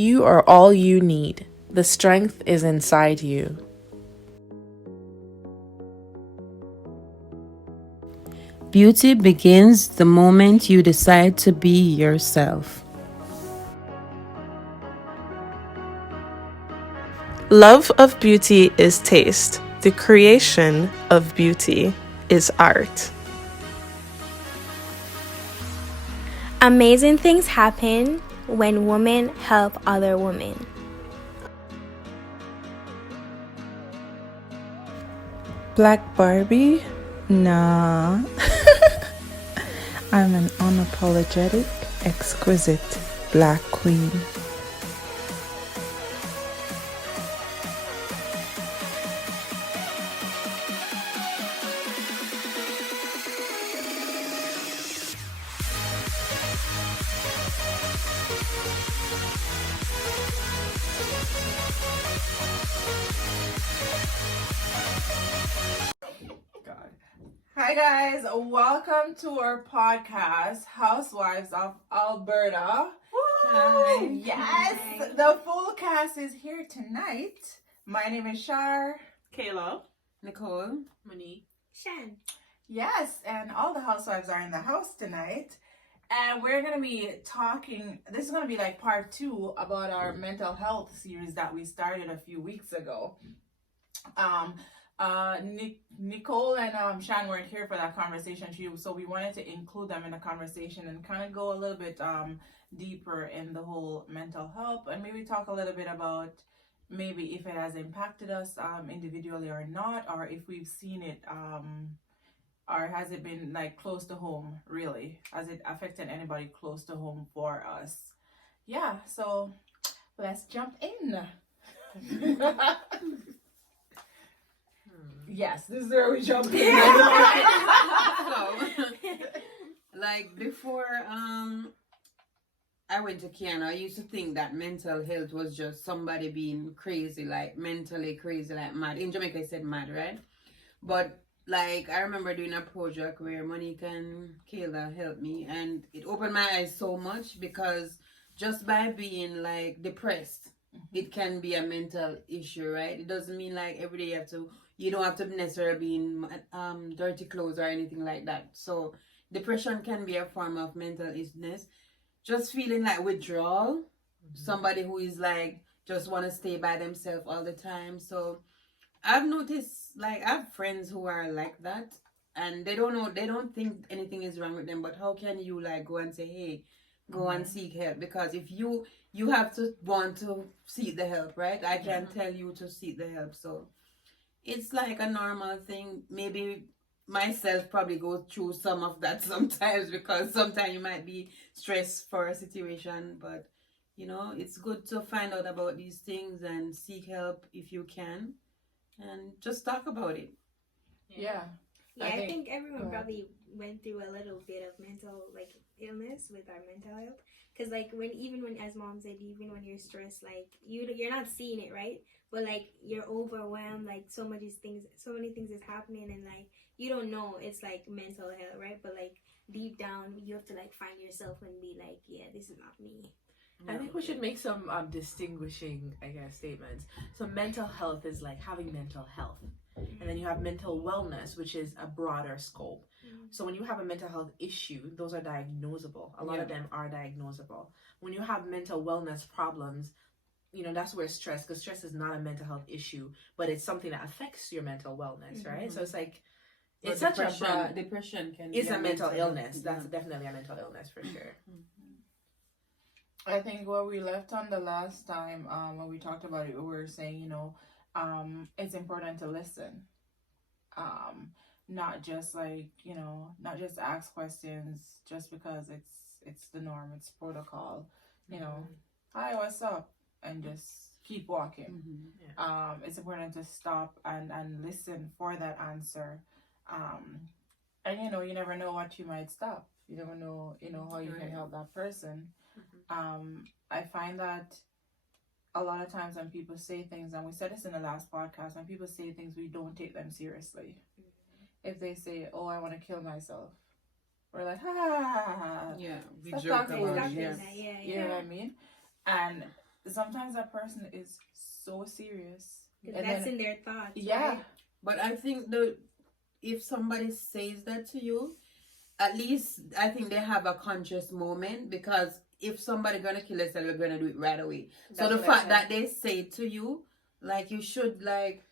You are all you need. The strength is inside you. Beauty begins the moment you decide to be yourself. Love of beauty is taste. The creation of beauty is art. Amazing things happen when women help other women. Black Barbie? Nah. I'm an unapologetic, exquisite black queen. Hi guys, welcome to our podcast, Housewives of Alberta. Hi. Yes, the full cast is here tonight. My name is Shar. Kayla. Nicole. Monique. Shan. Yes, and all the housewives are in the house tonight. And we're going to be talking, this is going to be like part 2 about our mental health series that we started a few weeks ago. Nicole and Shan weren't here for that conversation too, so we wanted to include them in the conversation and kind of go a little bit deeper in the whole mental health and maybe talk a little bit about maybe if it has impacted us individually or not, or if we've seen it or has it been like close to home, really? Has it affected anybody close to home for us? Yeah, so let's jump in. Yes, this is where we jump in. Like before I went to Canada, I used to think that mental health was just somebody being crazy, like mentally crazy, like mad. In Jamaica I said mad, right? But like I remember doing a project where Monique and Kayla helped me, and it opened my eyes so much because just by being like depressed, it can be a mental issue, right? It doesn't mean like every day you don't have to necessarily be in dirty clothes or anything like that. So depression can be a form of mental illness. Just feeling like withdrawal, somebody who is like just want to stay by themselves all the time. So I've noticed, like, I have friends who are like that, and they don't think anything is wrong with them. But how can you like go and say, hey, go and seek help? Because if you have to want to seek the help, right? I can't tell you to seek the help. So it's like a normal thing. Maybe myself probably go through some of that sometimes because sometimes you might be stressed for a situation, but it's good to find out about these things and seek help if you can, and just talk about it. Yeah. I think everyone probably went through a little bit of mental like illness with our mental health, because like when as mom said, even when you're stressed, like you're not seeing it, right? But like you're overwhelmed, like so many things is happening, and like you don't know it's like mental health, right? But like deep down you have to like find yourself and be like, yeah, this is not me. I think we should make some distinguishing, statements. So mental health is like having mental health. And then you have mental wellness, which is a broader scope. So when you have a mental health issue, those are diagnosable. A lot of them are diagnosable. When you have mental wellness problems, that's where because stress is not a mental health issue, but it's something that affects your mental wellness, right? So it's like, it's such a broad... Depression can It's a mental illness. That's definitely a mental illness for sure. I think what we left on the last time when we talked about it, we were saying, it's important to listen. Not just like, not just ask questions just because it's the norm, it's protocol. Hi, what's up? And just keep walking. It's important to stop and listen for that answer. And you never know what you might stop. You never know, how you can help that person. I find that a lot of times when people say things, and we said this in the last podcast, when people say things, we don't take them seriously. If they say, oh, I want to kill myself, we're like, ha ha ha ha. Yeah, we Stop joke talking about it. foolishness. You know what I mean? And sometimes that person is so serious. 'Cause And that's then- in their thoughts. yeah. Right? But I think if somebody says that to you, at least I think they have a conscious moment, because if somebody gonna kill themselves, they're gonna do it right away. So That's the what I fact said. that they say it to you, like, you should like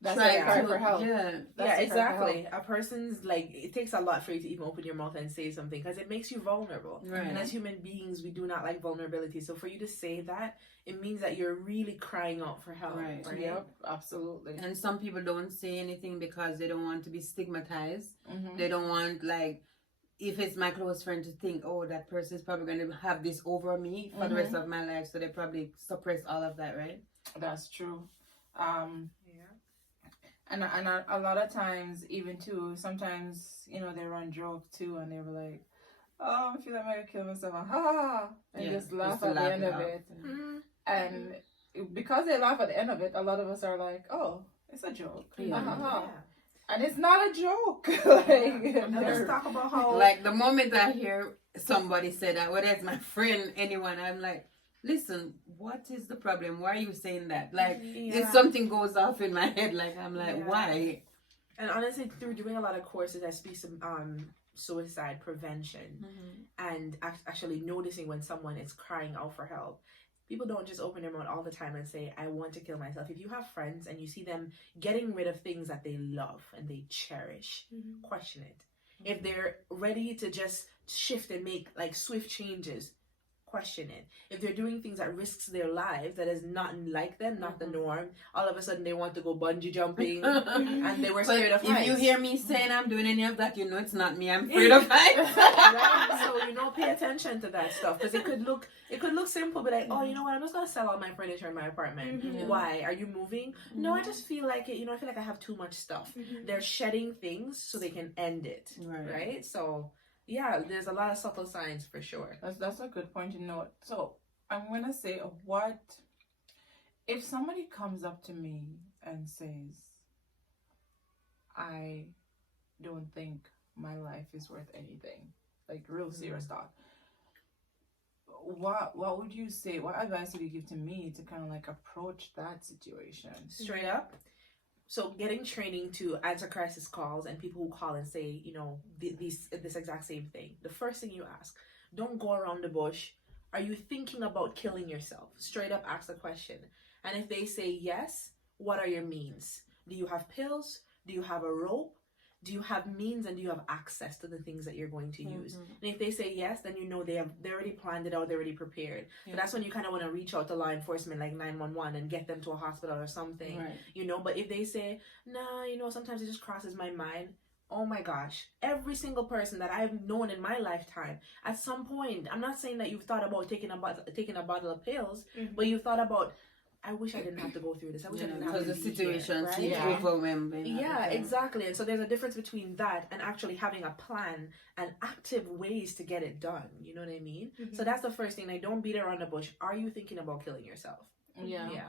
That's try why I cry to for help. yeah. That's Yeah, the cry for exactly. A person's like, it takes a lot for you to even open your mouth and say something, because it makes you vulnerable. Right. And as human beings, we do not like vulnerability. So for you to say that, it means that you're really crying out for help. Right. Right. Yep, absolutely. And some people don't say anything because they don't want to be stigmatized. Mhm. They don't want, like, if it's my close friend, to think, oh, that person is probably going to have this over me for the rest of my life. So they probably suppress all of that, right? That's true. Yeah. And a lot of times, even too, sometimes, you know, they run joke too, and they were like, oh, I feel like I'm gonna kill myself, and ha ha ha, and Yeah, just laugh just to at the laugh end it of off. it. Mm-hmm. And because they laugh at the end of it, a lot of us are like, oh, it's a joke. Yeah. Ha ha ha. Yeah. And it's not a joke. like, And let's they're- talk about how Like, the moment I hear somebody say that, whether it's my friend, anyone, I'm like, listen, what is the problem? Why are you saying that? Like, Yeah. if something goes off in my head, like, I'm like, Yeah. why? And honestly, through doing a lot of courses, I speak some suicide prevention and actually noticing when someone is crying out for help. People don't just open their mouth all the time and say, I want to kill myself. If you have friends and you see them getting rid of things that they love and they cherish, question it. If they're ready to just shift and make like swift changes, question it. If they're doing things that risks their lives, that is not like them, not the norm, all of a sudden they want to go bungee jumping and they were But scared of heights. if you hear me saying I'm doing any of that, you know it's not me. I'm afraid of heights. Right? So, you know, pay attention to that stuff, because it could look simple, but like, oh, you know what, I'm just gonna sell all my furniture in my apartment. Mhm. Why? Are you moving? No, I just feel like it, you know, I feel like I have too much stuff. They're shedding things so they can end it. Right? So yeah, there's a lot of subtle signs for sure. That's a good point to note. So I'm gonna say, what if somebody comes up to me and says, I don't think my life is worth anything, like real serious thought. What would you say? What advice would you give to me to kind of like approach that situation? Straight up. So getting training to answer crisis calls and people who call and say, you know, this exact same thing. The first thing you ask, don't go around the bush. Are you thinking about killing yourself? Straight up ask the question. And if they say yes, what are your means? Do you have pills? Do you have a rope? Do you have means, and do you have access to the things that you're going to use? And if they say yes, then you know they already planned it out, they're already prepared. So that's when you kind of want to reach out to law enforcement like 911 and get them to a hospital or something. Right. You know, but if they say, nah, you know, sometimes it just crosses my mind. Oh my gosh, every single person that I've known in my lifetime, at some point, I'm not saying that you've thought about taking a bottle of pills, but you've thought about, I wish I didn't have to go through this. I wish I didn't have to Because the be here, situation right? seems Yeah. overwhelming. Yeah, exactly. And so there's a difference between that and actually having a plan and active ways to get it done. You know what I mean? So that's the first thing. Like, don't beat around the bush. Are you thinking about killing yourself? Yeah. Yeah.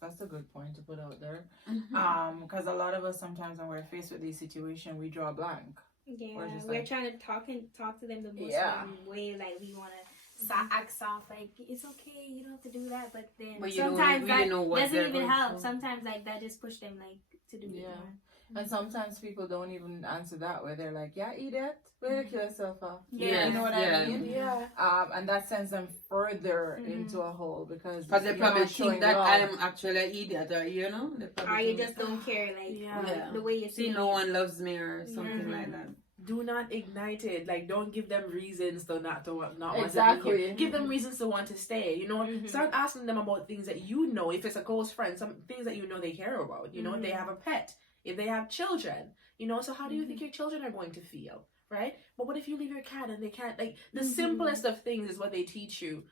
That's a good point to put out there. Mhm. Because a lot of us sometimes when we're faced with these situations, we draw a blank. Yeah, Or just we're like- trying to talk to them the most Yeah. way, like we want to act soft, like it's okay, you don't have to do that, but then But you don't sometimes really that know what doesn't they're even going help. through. Sometimes like that just push them like to do it Yeah. more. And sometimes people don't even answer that, where they're like, yeah, idiot, where you kill yourself for? Yeah. You know what Yeah. I mean? Yeah. And that sends them further into a hole because Because they you're probably not think showing that love. I am actually an idiot, or you know, they probably Or you think, just don't care, like Yeah. the way you see, see no it. one loves me or something Mhm. like that. Do not ignite it. Like, don't give them reasons to not want to be Exactly. here. Give them reasons to want to stay. You know, Mhm. start asking them about things that you know. If it's a close friend, some things that you know they care about. You know, if they have a pet, if they have children. You know, so how do you think your children are going to feel, right? But what if you leave your cat and they can't? Like, the simplest of things is what they teach you.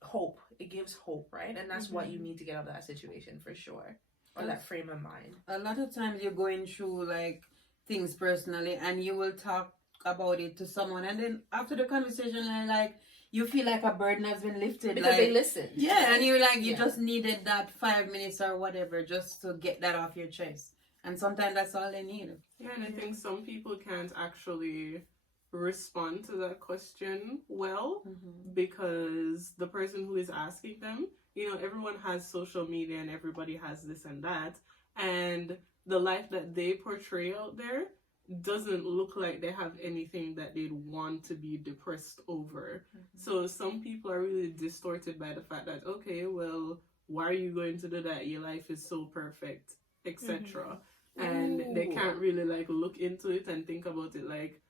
Hope. It gives hope, right? And that's what you need to get out of that situation for sure, or that frame of mind. A lot of times you're going through like things personally, and you will talk about it to someone, and then after the conversation, like you feel like a burden has been lifted Because like, they listen. yeah, and you're like you Yeah. just needed that 5 minutes or whatever just to get that off your chest, and sometimes that's all they need. Yeah, and I think some people can't actually respond to that question well, because the person who is asking them, you know, everyone has social media and everybody has this and that, and the life that they portray out there doesn't look like they have anything that they'd want to be depressed over. So some people are really distorted by the fact that, okay, well, why are you going to do that? Your life is so perfect, etc. And they can't really like look into it and think about it like,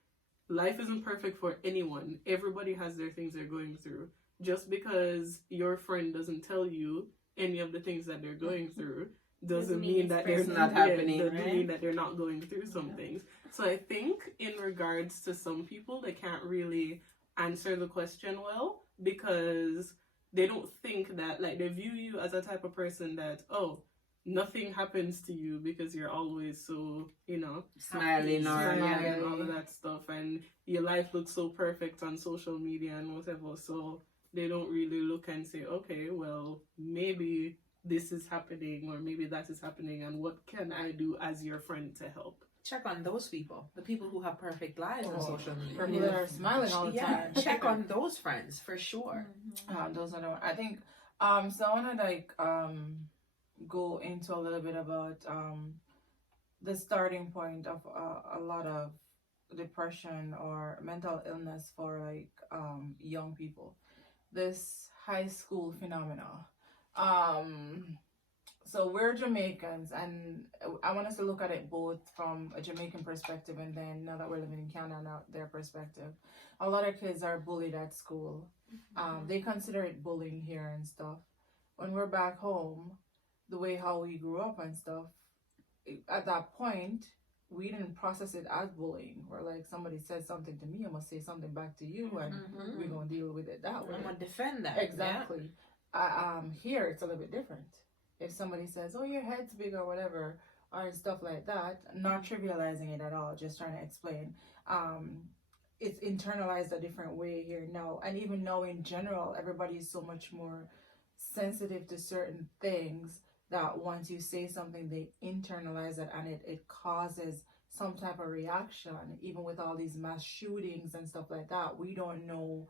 life isn't perfect for anyone. Everybody has their things they're going through. Just because your friend doesn't tell you any of the things that they're going through doesn't mean that they're not happening, doesn't right? mean that they're not going through some things. So I think in regards to some people, they can't really answer the question well, because they don't think that, like, they view you as a type of person that, oh, nothing happens to you because you're always so, you know, Smiling or and all of that stuff, and your life looks so perfect on social media and whatever. So they don't really look and say, okay, well, maybe this is happening or maybe that is happening, and what can I do as your friend to help? Check on those people, the people who have perfect lives on social media. People that are smiling all the time. Check on those friends for sure. Those are the, I think so I want to like go into a little bit about the starting point of a lot of depression or mental illness for like young people, this high school phenomena. So we're Jamaicans, and I want us to look at it both from a Jamaican perspective, and then now that we're living in Canada, now their perspective. A lot of kids are bullied at school. They consider it bullying here and stuff. When we're back home, the way how we grew up and stuff, at that point, we didn't process it as bullying. Or like, somebody says something to me, I must say something back to you, and we're gonna deal with it that way. I'm gonna defend that. Exactly. Here it's a little bit different. If somebody says, "Oh, your head's big" or whatever, or stuff like that, not trivializing it at all, just trying to explain. It's internalized a different way here now, and even now in general, everybody is so much more sensitive to certain things that once you say something, they internalize it, and it causes some type of reaction. Even with all these mass shootings and stuff like that, we don't know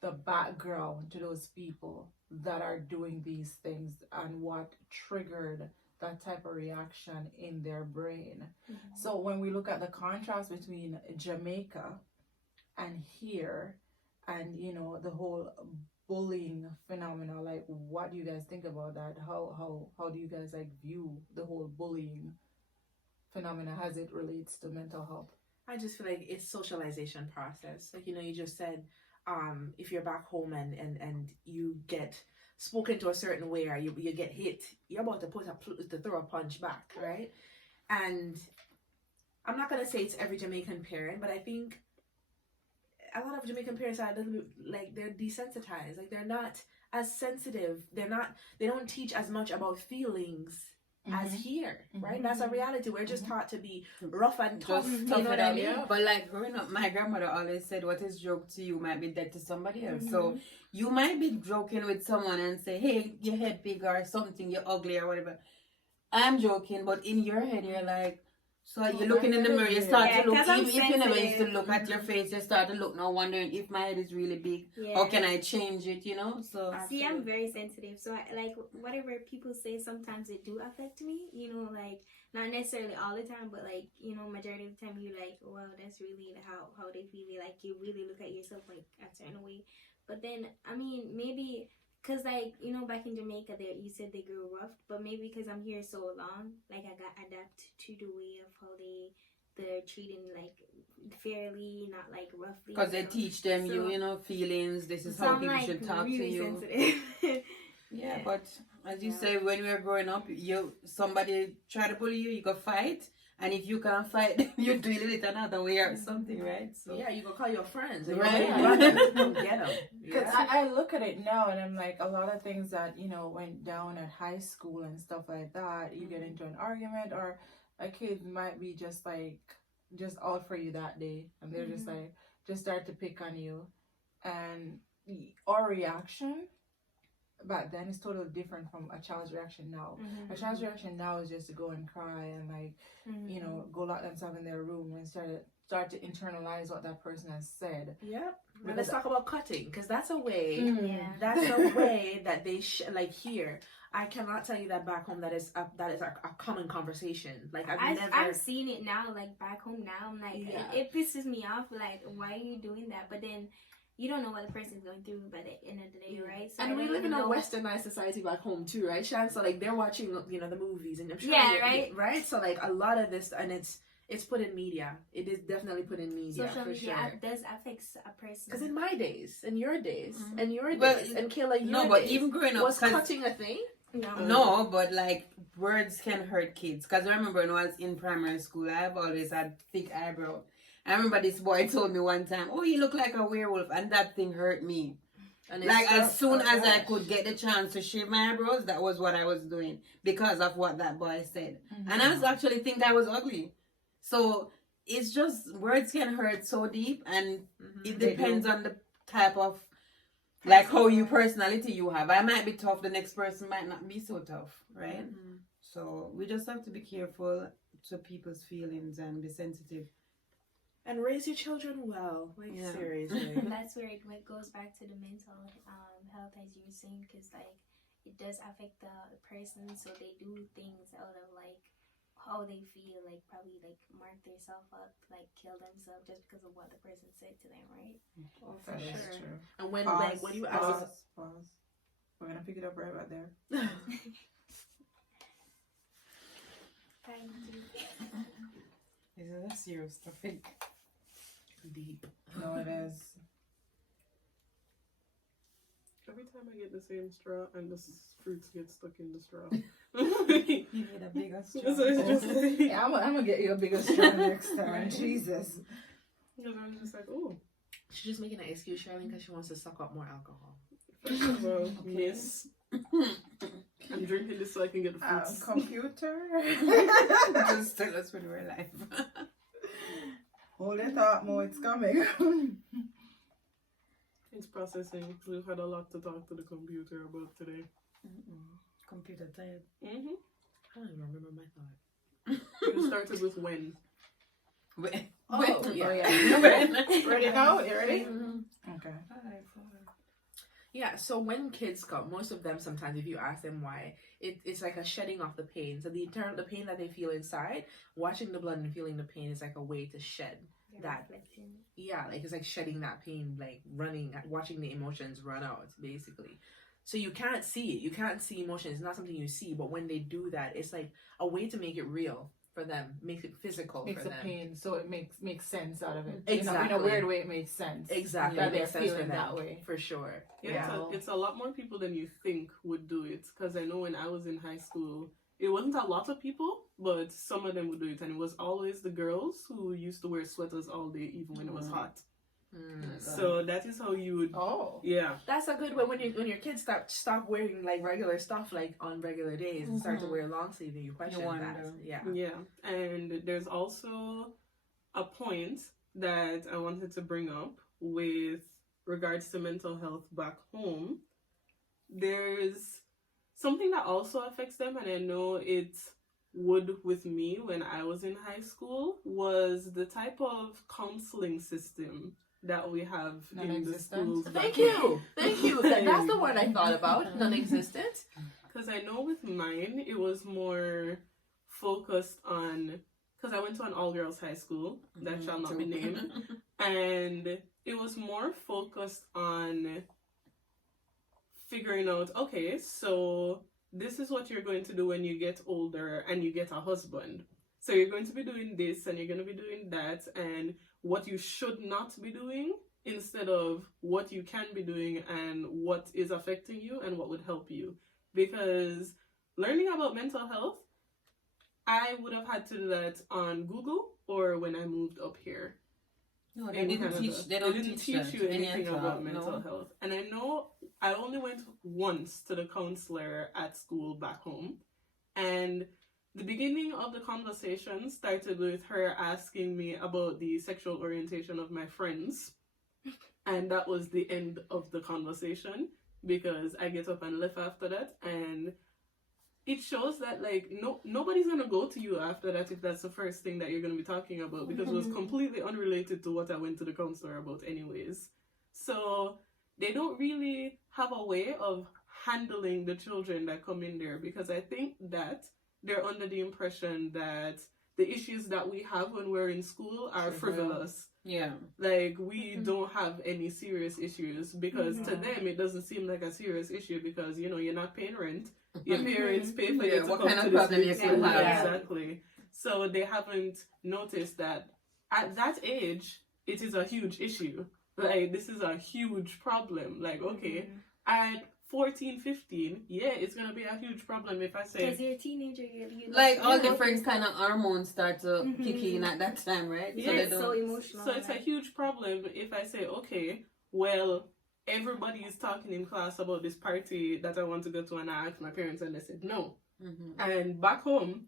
the background to those people that are doing these things and what triggered that type of reaction in their brain. So when we look at the contrast between Jamaica and here, and you know, the whole bullying phenomena, like, what do you guys think about that? How do you guys like view the whole bullying phenomena as it relates to mental health? I just feel like it's socialization process. Like, you know, you just said, if you're back home and you get spoken to a certain way, or you get hit, you're about to throw a punch back, right? And I'm not gonna say it's every Jamaican parent, but I think a lot of Jamaican parents are a little bit like, they're desensitized, like they're not as sensitive, they don't teach as much about feelings as here, right? That's a reality. We're just taught to be rough and tough, you know what I mean? But like growing up, my grandmother always said, what is joke to you might be dead to somebody else. So you might be joking with someone and say, hey, your head big or something, you're ugly or whatever. I'm joking, but in your head you're like, so you're looking in the mirror, you start to look, even if you never used to look at your face, you start to look now, wondering if my head is really big, how can I change it, you know? So see, I'm very sensitive, so like whatever people say, sometimes it do affect me, you know, like not necessarily all the time, but like, you know, majority of the time you're like, well, that's really how they feel, like you really look at yourself like a certain way. But then, I mean, maybe because, like, you know, back in Jamaica, you said they grew rough, but maybe because I'm here so long, like, I got adapted to the way of how they're treating, like, fairly, not, like, roughly. Because they teach them, so, you know, feelings, this is how people should talk really to you. Sensitive. Yeah, but as you say, when we were growing up, somebody try to bully you, you go fight. And if you can't fight, you do it another way or something, right? So yeah, you go call your friends. Right. Go get them. Because I look at it now and I'm like, a lot of things that, you know, went down at high school and stuff like that, you get into an argument, or a kid might be just out for you that day, and they're just start to pick on you. And our reaction back then is totally different from a child's reaction now. A child's reaction now is just to go and cry and like, you know, go lock themselves in their room and start start to internalize what that person has said. Yep. And let's talk about cutting, because that's a way. Yeah. That's a way that they like here. I cannot tell you that back home that is a common conversation. Like I've seen it now, like back home now. I'm like, Yeah. it pisses me off. Like, why are you doing that? But then you don't know what the person's going through by the end of the day, right? So and I we don't live in even a know- westernized society back home too, right, Shan? So like they're watching, you know, the movies, and I'm sure Yeah, right. right. So like a lot of this, and it's put in media. It is definitely put in media social for media sure. does affect a person. Because in my days, in your days, Mhm. and your But- days, and Kayla, your No, but days, even growing up, was 'cause- cutting a thing? No, but like words can hurt kids. Cause I remember when I was in primary school, I've always had thick eyebrow. I remember this boy told me one time, "Oh, you look like a werewolf," and that thing hurt me. And Like as soon as I gosh. could get the chance to shave my eyebrows, that was what I was doing because of what that boy said. And I was actually think I was ugly. So it's just words can hurt so deep, and it They depends do. on the type of like how you personality you have. I might be tough, the next person might not be so tough, right? So we just have to be careful to people's feelings and be sensitive. And raise your children well, like Yeah. seriously. And that's where it goes back to the mental health, as you were saying, because like it does affect the person, so they do things out of like how they feel, like probably like mark themselves up, like kill themselves just because of what the person said to them, right? Oh, for That is sure. true. And when Pause, like when you ask, pause. We're gonna pick it up right about there. Thank you. This is a serious topic. deep. No, it is. Every time I get the same straw and the fruits get stuck in the straw. You need a bigger straw. So it's just like, Yeah, I'm gonna get you a bigger straw next time. Jesus. because I was just like, oh, She's just making an excuse, Charlene, because she wants to suck up more alcohol. first of all, miss, I'm drinking this so I can get the fruits. Computer. Just tell us when we're live. Hold your thought, Mo. It's coming. It's processing. We've had a lot to talk to the computer about today. Computer tired. Mm-hmm. I don't even remember my thought. You started with when. Oh, yeah. Ready now? You ready? Mhm. Okay. Yeah, so when kids come, most of them sometimes, if you ask them why, it's like a shedding off the pain. So the pain that they feel inside, watching the blood and feeling the pain is like a way to shed that. Reflection. Yeah, like it's like shedding that pain, like watching the emotions run out, basically. So you can't see it. You can't see emotions. It's not something you see. But when they do that, it's like a way to make it real for them, make it physical Makes for the them. pain, so it makes sense out of it. Exactly. In a weird way, it makes sense. Exactly, That it makes they're sense for feeling them, that way. for sure. Yeah, it's a lot more people than you think would do it. Because I know when I was in high school, it wasn't a lot of people, but some of them would do it. And it was always the girls who used to wear sweaters all day, even when it was hot. Mm. So that is how you would, Oh. yeah. That's a good way when your kids stop wearing like regular stuff like on regular days and start to wear long sleeve, and you question wonder. that. Yeah. Yeah, and there's also a point that I wanted to bring up with regards to mental health back home. There's something that also affects them, and I know it would with me when I was in high school, was the type of counseling system that we have in the Non-existent? schools. Thank you. That's the one I thought about. Non-existent. Because I know with mine, it was more focused on, because I went to an all-girls high school, that shall not be named, and it was more focused on figuring out, okay, so this is what you're going to do when you get older and you get a husband. So you're going to be doing this and you're going to be doing that, and what you should not be doing instead of what you can be doing and what is affecting you and what would help you. Because learning about mental health, I would have had to do that on Google or when I moved up here. No, they in didn't Canada. teach. They don't didn't teach that you in anything your about talk, mental no. health. And I know I only went once to the counselor at school back home, and the beginning of the conversation started with her asking me about the sexual orientation of my friends, and that was the end of the conversation because I get up and left after that, and it shows that like nobody's gonna go to you after that if that's the first thing that you're gonna be talking about, because it was completely unrelated to what I went to the counselor about anyways. So they don't really have a way of handling the children that come in there, because I think that they're under the impression that the issues that we have when we're in school are frivolous. Yeah. Like, we don't have any serious issues, because to them it doesn't seem like a serious issue, because, you know, you're not paying rent. Your parents pay for you to what come kind to of this problem you new could school. have? Yeah, exactly. So they haven't noticed that at that age, it is a huge issue. Like, this is a huge problem. Like, okay, at 14, 15, yeah, it's gonna be a huge problem if I say, Because you're a teenager, you Like all different kind of hormones start to kick in at that time, right? Yeah, it's so emotional. so it's a huge problem if I say, okay, well, everybody is talking in class about this party that I want to go to, and I asked my parents and they said no. And back home,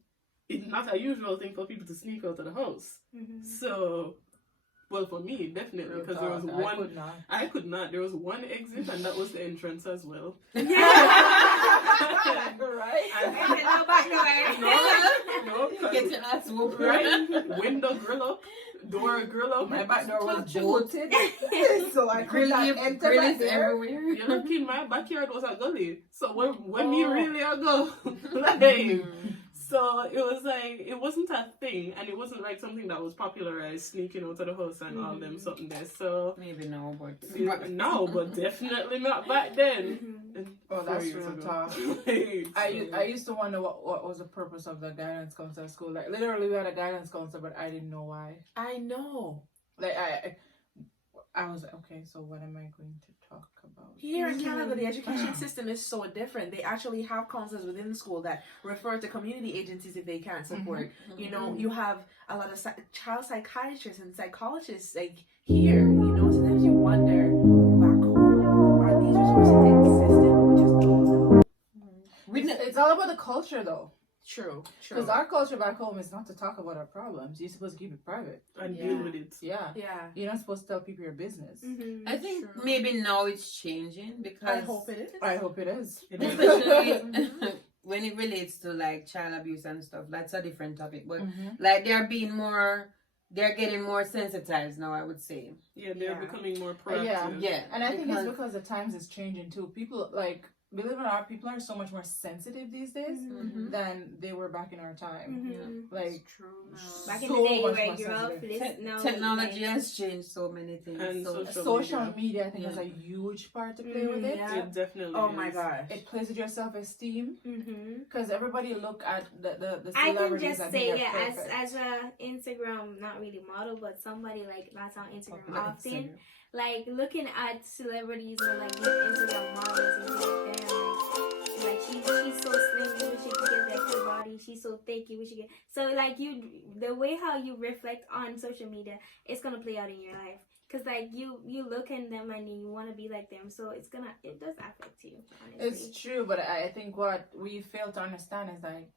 it's not a usual thing for people to sneak out of the house. So, well, for me, definitely, because there was one. I could not. There was one exit, and that was the entrance as well. Right? No back door. No, Get your ass whooped. right? Window grill up, door grill up. My back door was Touch bolted, so I could not enter back there. everywhere. You're lucky my backyard was a gully. So when me really I go, like, so it was like, it wasn't a thing, and it wasn't like something that was popularized, sneaking out of the house and all them something there. So Maybe no, but no, but definitely not back then. Oh, 4 that's years real ago. tough. Like, I used to wonder what was the purpose of the guidance counselor at school. Like, literally, we had a guidance counselor, but I didn't know why. I know. Like, I was like, okay, so what am I going to talk about? Here in Canada, the education system is so different. They actually have counselors within the school that refer to community agencies if they can't support. You know, you have a lot of child psychiatrists and psychologists like here. You know, sometimes you wonder back home, are these resources existent? We just don't know. It's all about the culture, though. True. Because our culture back home is not to talk about our problems. You're supposed to keep it private. and Yeah. deal with it. Yeah. Yeah. You're not supposed to tell people your business. I think True. maybe now it's changing because I hope it is. I hope it is. especially when it relates to like child abuse and stuff. That's a different topic, but like they're getting more sensitized now, I would say. Yeah, they're Yeah. becoming more proactive. Yeah, And I think it's because the times is changing too. People, like, believe it or not, people are so much more sensitive these days than they were back in our time. Like, True. Back in so the day much where more I grew up, sensitive. now Technology has changed so many things. And so social media, I think, has Yeah. a huge part to play with it. Yeah. It definitely Oh is. my gosh. It plays with your self-esteem Mm-hmm. because everybody look at the I can celebrities just and say, think yeah, they're perfect. as a Instagram, not really model, but somebody like that's on Instagram Like often. Instagram. Like looking at celebrities or like these Instagram models and like them, like she's so slim, you wish you could get that her body. She's so thick, you wish you get. So like the way how you reflect on social media, it's gonna play out in your life. Cause like you look at them and you want to be like them, so it does affect you. Honestly. It's true, but I think what we fail to understand is like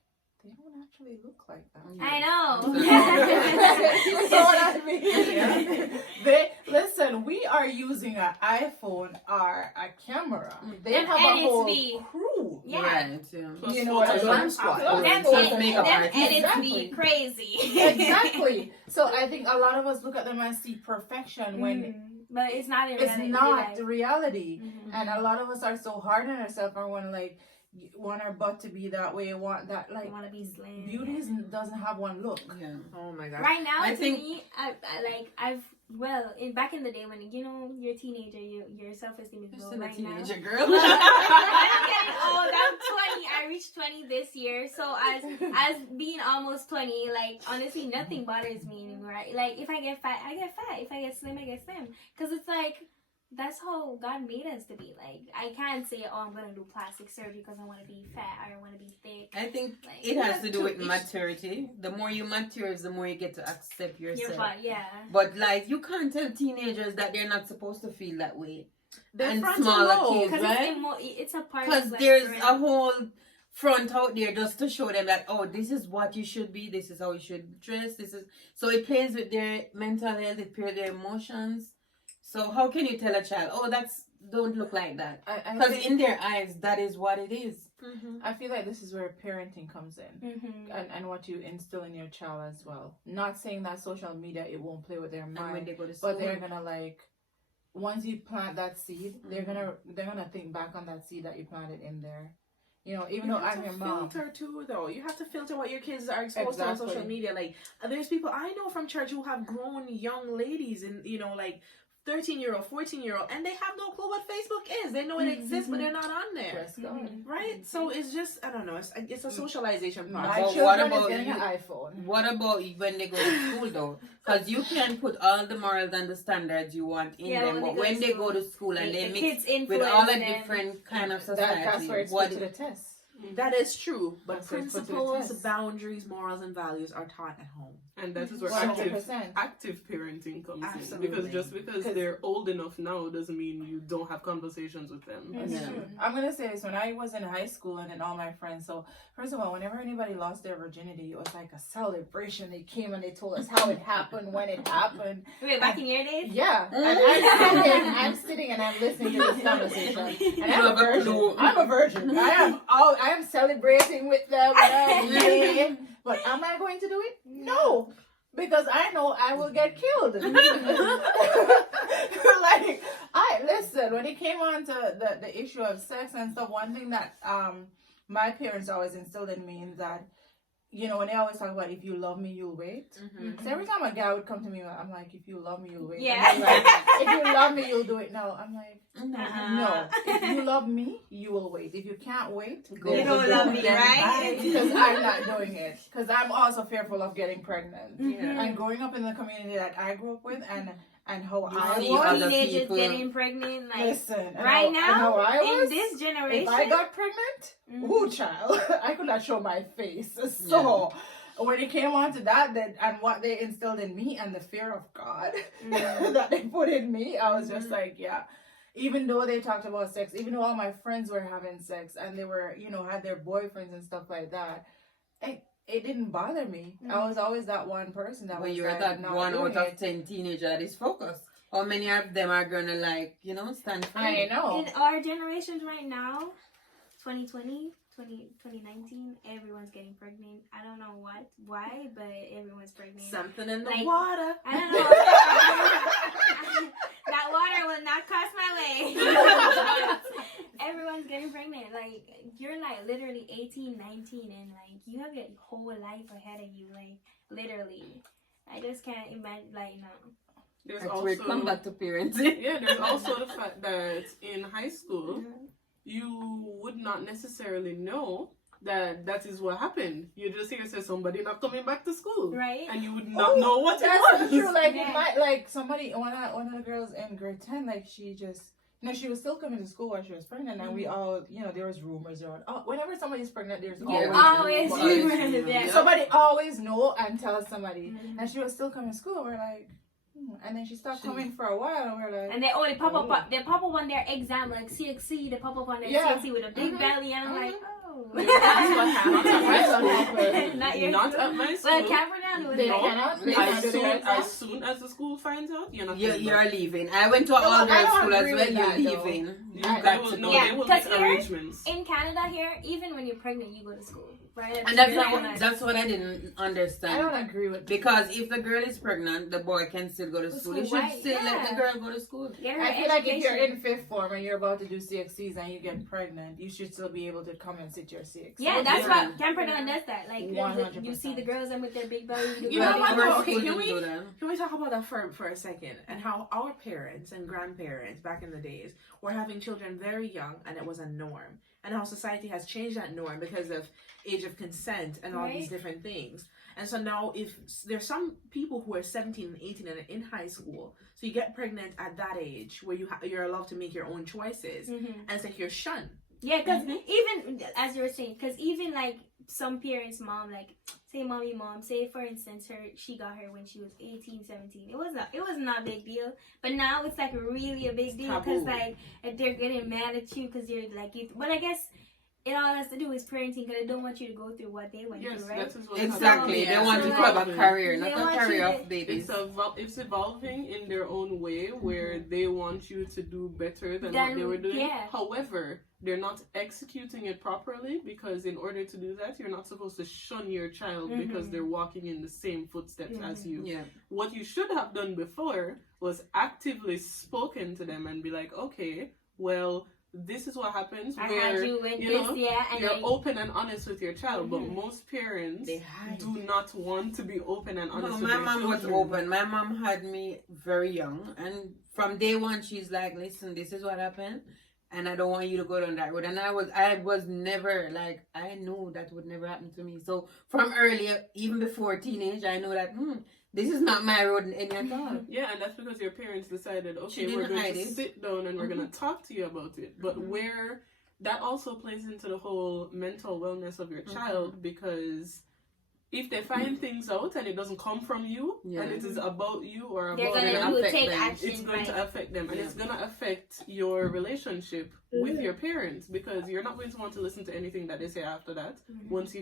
they don't actually look like that. I know. You know what I mean? They listen. We are using an iPhone or a camera. They Them have a edits whole be- crew. Yeah. Right, Plus You know what I photos mean? and Squad. stuff. Them, Plus edits makeup artists. be Exactly. crazy. Exactly. So I think a lot of us look at them and see perfection when But it's not in it's reality. not the reality. Mhm. And a lot of us are so hard on ourselves and want our butt to be that way, want that I like want to be slim. beauty doesn't have one look. Yeah. Oh my gosh. Right now, I to think- me, back in the day when you're a teenager, your self esteem is You're low. still a Right now, teenager, girl. I'm getting old. I'm 20. I reached 20 this year. So as being almost 20, like honestly, nothing bothers me anymore. Like if I get fat, I get fat. If I get slim, I get slim. Cause it's like that's how God made us to be. Like I can't say, oh, I'm gonna do plastic surgery because I want to be fat or I want to be thick. I think Like, it has to do with each- maturity. The more you mature, the more you get to accept Your yourself. butt, yeah. But like you can't tell teenagers that they're not supposed to feel that way. They're And frontal smaller lobe. kids, Because right? it's a part Because of like, there's growing a up. whole front out there just to show them that, oh, this is what you should be, this is how you should dress, this is so it plays with their mental health, it plays with their emotions. So how can you tell a child, oh, don't look like that? I Because think- in their eyes, that is what it is. I feel like this is where parenting comes in. Mm-hmm. And what you instill in your child as well. Not saying that social media, it won't play with their And when mind, they go to school, but they're gonna like, once you plant that seed, they're gonna think back on that seed that you planted in there. You know, even You though have I'm to your mom. filter too, though. You have to filter what your kids are exposed to on Exactly. social media. Like, there's people I know from church who have grown young ladies, and you know, like 13-year-old, 14-year-old, and they have no clue what Facebook is. They know it exists, but they're not on there. Praise God. Right? So it's just, I don't know. It's a socialization My process. But what children is about getting you? an iPhone. What about when they go to school though? Because you can put all the morals and the standards you want in Yeah, them, but when they go to school and they mix with all the different kind of society, That's where it's what put to the test. That is true, but That's where it's put to the principles, test. boundaries, morals, and values are taught at home. And that is where 100%. active parenting comes Absolutely. in. Because just because they're old enough now doesn't mean you don't have conversations with them. That's Yeah. true. I'm gonna say this: when I was in high school and then all my friends. So first of all, whenever anybody lost their virginity, it was like a celebration. They came and they told us how it happened, when it happened. Wait, back in your days? Yeah, and I'm sitting and I'm listening to this conversation, and I'm a have a virgin. clue. I'm a virgin. I am celebrating with them. And I'm gay. But am I going to do it? No. Because I know I will get killed. Like, listen, when it came on to the issue of sex and stuff, one thing that my parents always instilled in me is that, you know, when they always talk about if you love me, you'll wait. So every time a guy would come to me, I'm like, if you love me, you'll wait. Yeah. And he's like, if you love me, you'll do it now. I'm like, Uh-uh. no. If you love me, you will wait. If you can't wait, Go You to don't the love door. me, right? because I'm not doing it. Because I'm also fearful of getting pregnant. Mhm. And growing up in the community that I grew up with and how You I see was. other Teenagers people. getting pregnant, like Listen, and right how, now, and how I was, in this generation. if I got pregnant, Mhm. ooh, child, I could not show my face. So when it came on to that, and what they instilled in me and the fear of God Mhm. that they put in me, I was just like, yeah. Even though they talked about sex, even though all my friends were having sex and they were, you know, had their boyfriends and stuff like that, it didn't bother me. I was always that one person that When was you're like, that not one doing out it. of 10 teenager that is focused, how many of them are gonna stand for I it? know. In our generations right now, 2020, 2019, everyone's getting pregnant. I don't know why, but everyone's pregnant. Something in the Like- water. I don't know. That water will not cross my way. Everyone's getting pregnant. Like, you're like literally 18, 19, and like you have your whole life ahead of you. Like, literally. I just can't imagine, like, no. There's That's also where it come back to parenting. yeah, there's also the fact that in high school you would not necessarily know that is what happened. You just hear say somebody not coming back to school, Right? and you would not know what it That's was. so true. Like Yeah. it might, like somebody, one of the girls in grade 10, like she just, you know, she was still coming to school while she was pregnant, and we all, you know, there was rumors around. Oh, whenever somebody's pregnant, there's Always. Always. Yeah. somebody always know and tell somebody. Mhm. And she was still coming to school. We're like, and then she stopped coming for a while, and we're like, And they only pop up. They pop up on their exam, like CXC. They pop up on their Yeah. CXC with a big Mhm. belly, and I'm like, That's what happened. Not at my school. Not your Not school. at my Well, school. Cameron they No. cannot. They As can't do the As exam. soon as the school finds out, you're not You're, coming you're back. leaving. I went to No, all I girls don't school as agree well. with You're that, though. leaving. You I- got They to will, go. no, Yeah, they will 'cause make here- arrangements. In Canada here, even when you're pregnant, you go to school, right? And that's You're not not- what, that's what I didn't I understand. don't agree with Because if the girl is pregnant, the boy can still go to Go school. school, You should right? still let the Yeah. girl go to school. Get her I feel like if you're education. in fifth form and you're about to do CXCs and you get pregnant, you should still be able to come and sit your CXC. Yeah, that's Yeah. what Cameron does that. Like, 100%. you see the girls and with their big belly. You know But what, our though? school Okay, can didn't we- do that. Can we talk about that for a second? And how our parents and grandparents back in the days were having children very young, and it was a norm. And how society has changed that norm because of age of consent and all these Right. different things. And so now, if there's some people who are 17 and 18 and are in high school, so you get pregnant at that age where you're allowed to make your own choices, Mhm. and it's like you're shunned. Yeah, because even as you were saying, because even like some parents' mom, like say mommy mom, say for instance she got her when she was 18, 17. It was not a big deal, but now it's like really a big deal because taboo. like they're getting mad at you because you're like you. But I guess it all has to do with parenting, because they don't want you to go through what they went Yes, through, right? that is what Exactly. Yeah. They want So, you to have a like, career, they not a want career you of to- babies. It's evolving in their own way, where they want you to do better than what they were doing. Yeah. However, they're not executing it properly, because in order to do that, you're not supposed to shun your child because they're walking in the same footsteps as you. Yeah. What you should have done before was actively spoken to them and be like, okay, well, this is what happens I where had you in you this, know, yeah, and you're then open and honest with your child, but most parents They hide. do not want to be open and honest No, with my their mom was children. open. My mom had me very young, and from day one, she's like, "Listen, this is what happened, and I don't want you to go down that road." And I was never like, I knew that would never happen to me. So from earlier, even before teenage, I know that this is not my road any at all. Yeah, and that's because your parents decided, She okay, didn't we're going hide to it. sit down and we're going to talk to you about it. But where that also plays into the whole mental wellness of your child, because if they find things out and it doesn't come from you, and it is about you or they're about gonna them, do affect take them. action. it's going right? to affect them, and Yeah. it's going to affect your relationship with your parents, because you're not going to want to listen to anything that they say after that. Once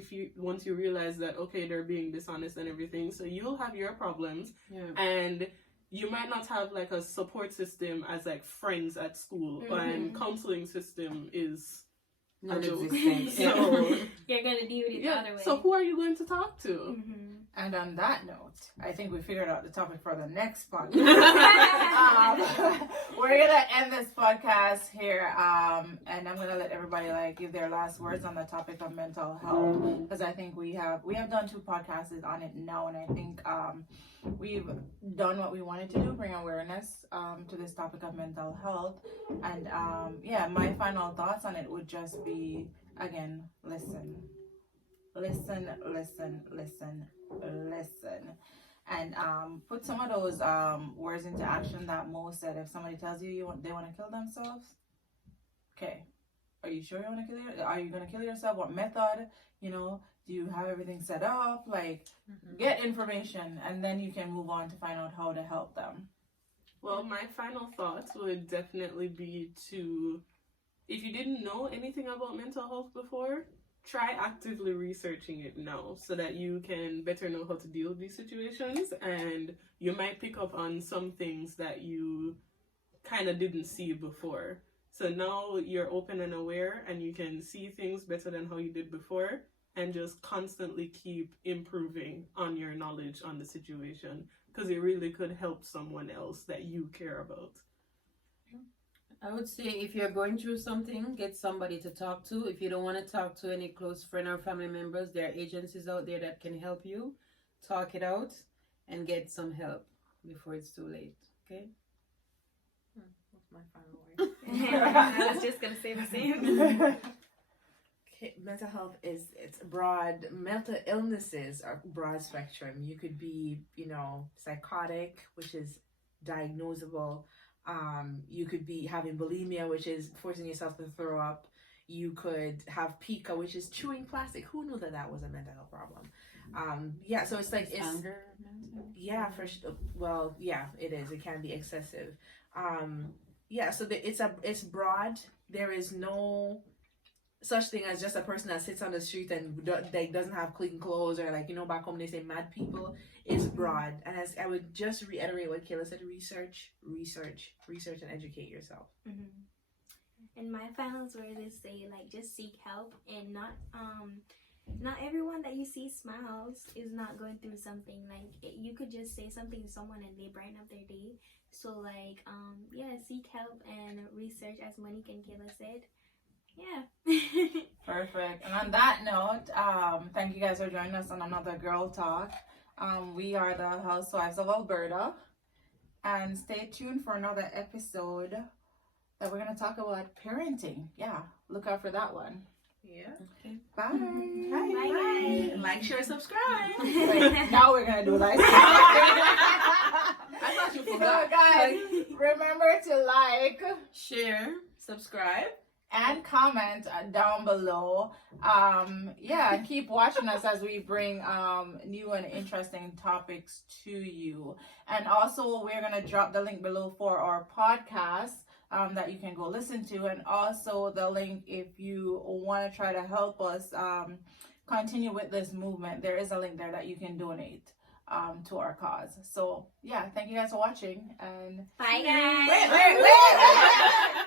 you realize that, okay, they're being dishonest and everything, so you'll have your problems, Yeah. and you might not have like a support system as like friends at school, and counseling system is a joke. Non-existent. So You're gonna deal with it the yeah, other way. so who are you going to talk to? And on that note, I think we figured out the topic for the next podcast. We're gonna end this podcast here, and I'm gonna let everybody like give their last words on the topic of mental health, because I think we have done 2 podcasts on it now, and I think we've done what we wanted to do, bring awareness to this topic of mental health, and my final thoughts on it would just be, again, listen, and put some of those words into action that Mo said. If somebody tells you they want to kill themselves, okay, are you sure you want to kill yourself? Are you going to kill yourself? What method? Do you have everything set up? Like, get information, and then you can move on to find out how to help them. Well, my final thoughts would definitely be to, if you didn't know anything about mental health before, try actively researching it now, so that you can better know how to deal with these situations, and you might pick up on some things that you kind of didn't see before. So now you're open and aware, and you can see things better than how you did before, and just constantly keep improving on your knowledge on the situation, because it really could help someone else that you care about. I would say if you're going through something, get somebody to talk to. If you don't want to talk to any close friend or family members, there are agencies out there that can help you. Talk it out and get some help before it's too late. Okay? What's my final word? I was just gonna say the same. Okay, mental health it's broad. Mental illnesses are broad spectrum. You could be, psychotic, which is diagnosable. You could be having bulimia, which is forcing yourself to throw up. You could have pica, which is chewing plastic. Who knew that was a mental health problem? So it's like it's Anger. well, yeah, it is. It can be excessive. So it's broad. There is no such thing as just a person that sits on the street and doesn't have clean clothes, or back home they say mad people. Is broad, and as I would just reiterate what Kayla said: research, and educate yourself. And my finals were to say, just seek help, and not everyone that you see smiles is not going through something. You could just say something to someone and they brighten up their day. So seek help and research, as Monique and Kayla said. Yeah. Perfect. And on that note, thank you guys for joining us on another Girl Talk. We are the Housewives of Alberta, and stay tuned for another episode that we're going to talk about parenting. Yeah, look out for that one. Yeah. Okay. Bye. Bye. Like, share, subscribe. Wait, now we're going to do like. I thought you So forgot. guys, remember to like, Share. Subscribe. and comment down below. And keep watching us as we bring new and interesting topics to you. And also, we're gonna drop the link below for our podcast. that you can go listen to, and also the link if you want to try to help us continue with this movement. There is a link there that you can donate to our cause. So yeah, thank you guys for watching, and Bye, guys. wait.